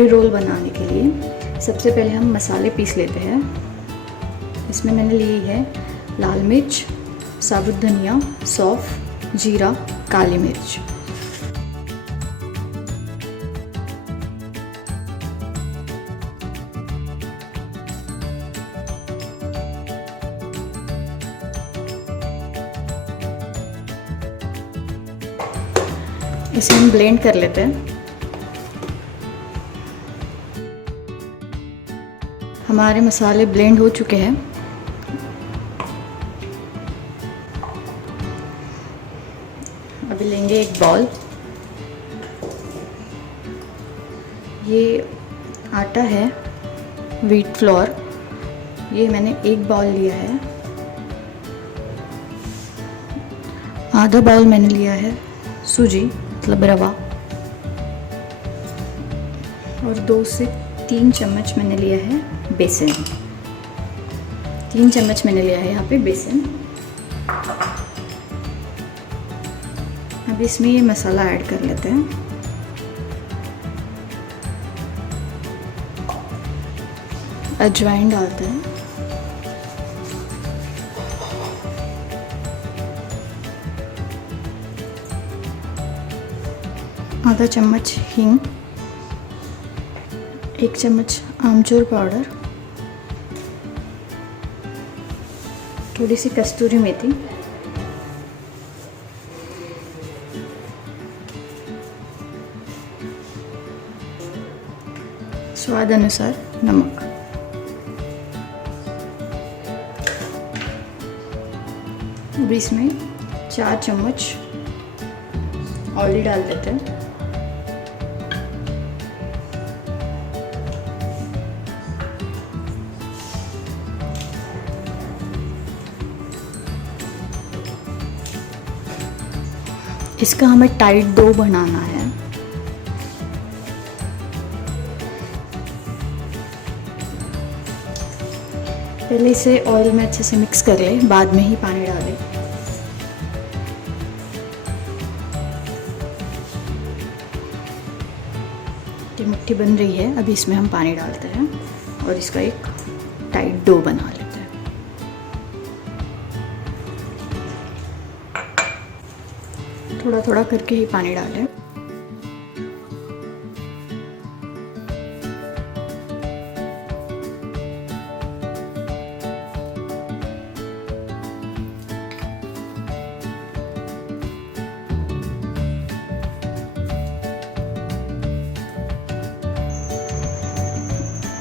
मठरी रोल बनाने के लिए सबसे पहले हम मसाले पीस लेते हैं। इसमें मैंने ली है लाल मिर्च, साबुत धनिया, सौंफ, जीरा, काली मिर्च। इसे हम ब्लेंड कर लेते हैं। हमारे मसाले ब्लेंड हो चुके हैं। अभी लेंगे एक बॉल। ये आटा है व्हीट फ्लोर, ये मैंने एक बाउल लिया है। आधा बाउल मैंने लिया है सूजी मतलब रवा, और 2 से 3 चम्मच मैंने लिया है बेसन। 3 चम्मच मैंने लिया है यहाँ पे बेसन। अब इसमें ये मसाला ऐड कर लेते हैं। अजवाइन डालते हैं, आधा चम्मच हींग, 1 चम्मच आमचूर पाउडर, थोड़ी सी कस्तूरी मेथी, स्वाद अनुसार नमक। अब इसमें 4 चम्मच ऑयल डाल देते हैं। इसका हमें टाइट डो बनाना है। पहले इसे ऑयल में अच्छे से मिक्स कर ले, बाद में ही पानी डालें। ये मुट्ठी बन रही है, अभी इसमें हम पानी डालते हैं और इसका एक टाइट डो बना लेते हैं। थोड़ा थोड़ा करके ही पानी डालें।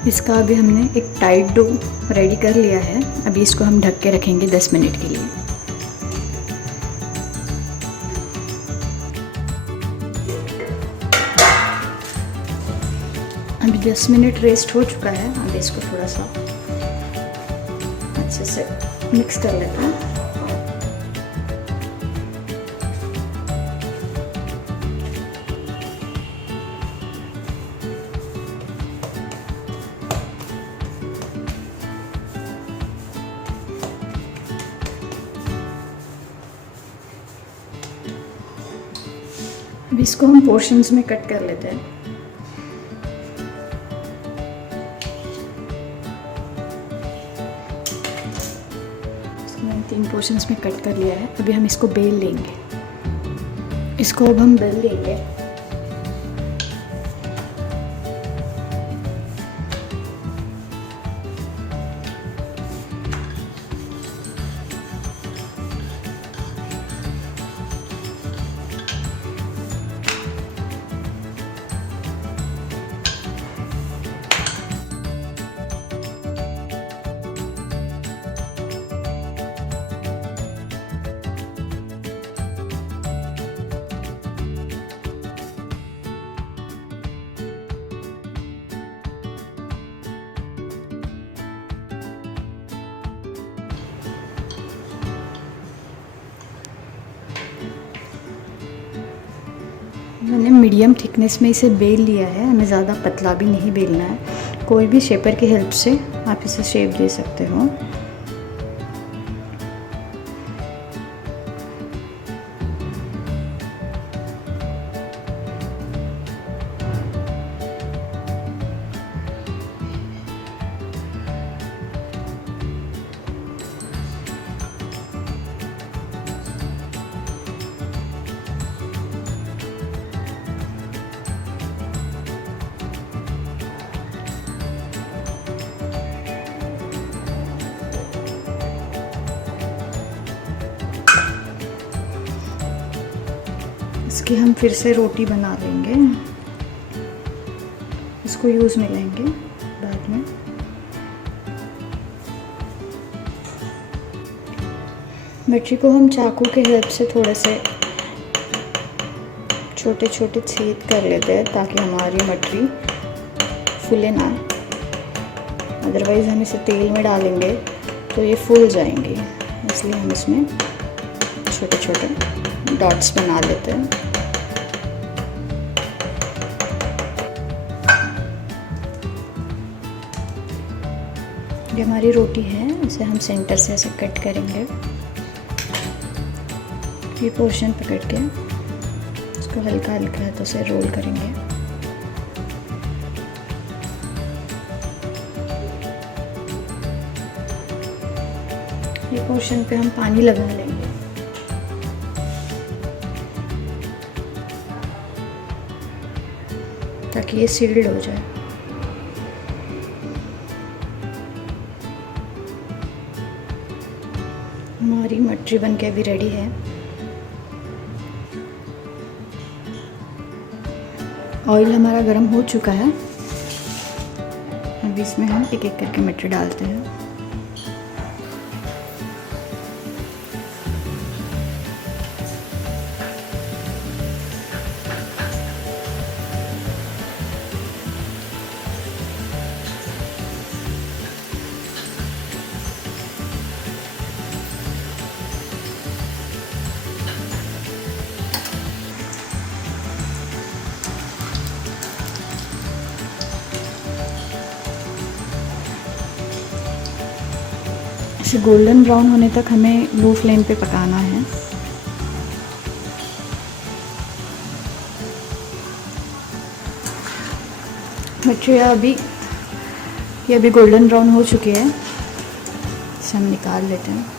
इसका अभी हमने एक टाइट डो रेडी कर लिया है। अभी इसको हम ढक के रखेंगे 10 मिनट के लिए। अभी 10 मिनट रेस्ट हो चुका है। अब इसको थोड़ा सा अच्छे से मिक्स कर लेते हैं। अब इसको हम पोर्शंस में कट कर लेते हैं। इसको मैंने 3 पोर्शंस में कट कर लिया है। अभी हम इसको बेल लेंगे। इसको अब हम बेल लेंगे। मैंने मीडियम थिकनेस में इसे बेल लिया है। हमें ज़्यादा पतला भी नहीं बेलना है। कोई भी शेपर की हेल्प से आप इसे शेप दे सकते हो। इसकी हम फिर से रोटी बना लेंगे, इसको यूज़ में लेंगे बाद में। मटरी को हम चाकू के हेल्प से थोड़े से छोटे छोटे छेद कर लेते हैं ताकि हमारी मटरी फूले ना, अदरवाइज़ हम इसे तेल में डालेंगे तो ये फूल जाएंगी, इसलिए हम इसमें छोटे छोटे डॉट्स बना लेते हैं। ये हमारी रोटी है, इसे हम सेंटर से ऐसे कट करेंगे, ये पोर्शन पकड़ के इसको हल्का हल्का हाथों से रोल करेंगे। ये पोर्शन पे हम पानी लगा लेंगे, ताकि ये सील्ड हो जाए। हमारी मटरी बनके अभी रेडी है। ऑयल हमारा गर्म हो चुका है, अभी इसमें हम एक एक करके मटरी डालते हैं। इसे गोल्डन ब्राउन होने तक हमें लो फ्लेम पे पकाना है। मटरी ये अभी गोल्डन ब्राउन हो चुकी है, इसे हम निकाल लेते हैं।